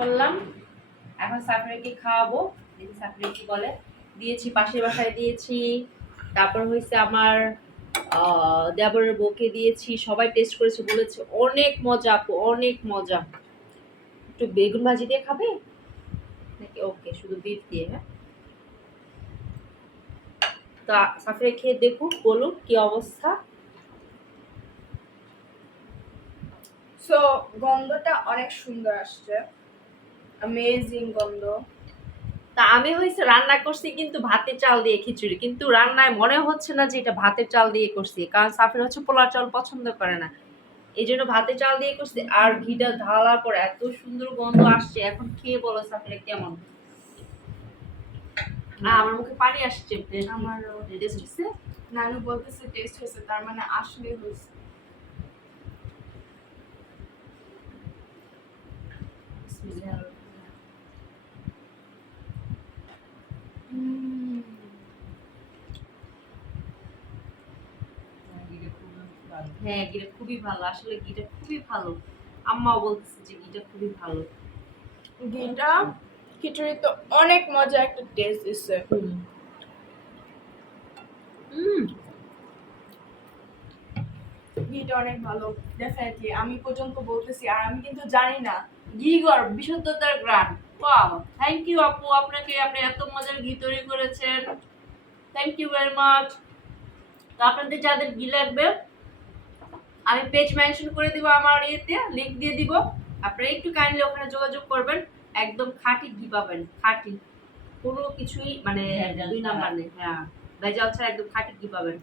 করলাম, এখন সাফরিকে খাওয়াবো। দেখি সাফরি কি বলে। দিয়েছি, পাশের বাসায় দিয়েছি, তারপর হয়েছে আমার দেবরের বউকে দিয়েছি। সবাই টেস্ট করেছে, বলেছে অনেক মজা আপু, অনেক মজা। একটু বেগুন ভাজি দিয়ে খাবে নাকি? ওকে, শুধু বিফ দিয়ে। হ্যাঁ, তা সাফরি খেয়ে দেখুক, বলুক কি অবস্থা। সো গন্ধটা অনেক সুন্দর আসছে, অ্যামেজিং গন্ধ। তা আমি হয়েছে রান্না করছি কিন্তু ভাতের চাল দিয়ে খিচুড়ি, কিন্তু রান্নায় মনে হচ্ছে না যে এটা ভাতের চাল দিয়ে করছি, কারণ সাফির হচ্ছে পোলার চাল পছন্দ করে না, এই জন্য ভাতের চাল দিয়ে করছি। আর ঘিটা ঢালার পর এত সুন্দর গন্ধ আসছে। এখন খেয়ে বলো সাফিরে কেমন। আমার মুখে পানি আসছে। আমারও টেস্ট হচ্ছে। নানু বলতেছে টেস্ট হয়েছে, তার মানে আসলে হয়েছে। হ্যাঁ, ঘিটা খুবই ভালো, আসলে ঘিটা খুবই ভালো। আম্মাও বলতেছে যে ঘিটা খুবই ভালো। ঘিটা খিচুড়ি তো অনেক মজা একটা টেস্ট দিচ্ছে। ঘিটা অনেক ভালো, ডেফিনেটলি। আমি পর্যন্ত বলতেছি, আর আমি কিন্তু জানি না। ঘি গড় বিশুদ্ধতার গ্রান। ওয়াও, থ্যাংক ইউ আপু, আপনাকে, আপনি এত মজার ঘি তৈরি করেছেন। Thank you very much. তো আপনাদের যাদের ঘি লাগবে, আমি পেজ মেনশন করে দিব, আমার ইয়েতে লিংক দিয়ে দিব। আপনারা একটু কাইন্ডলি ওখানে যোগাযোগ করবেন। একদম খাঁটি ঘি পাবেন, খাঁটি, কোনো কিছুই মানে দুই নাম্বার নেই। হ্যাঁ, ভেজাল ছাড়া একদম খাঁটি ঘি পাবেন।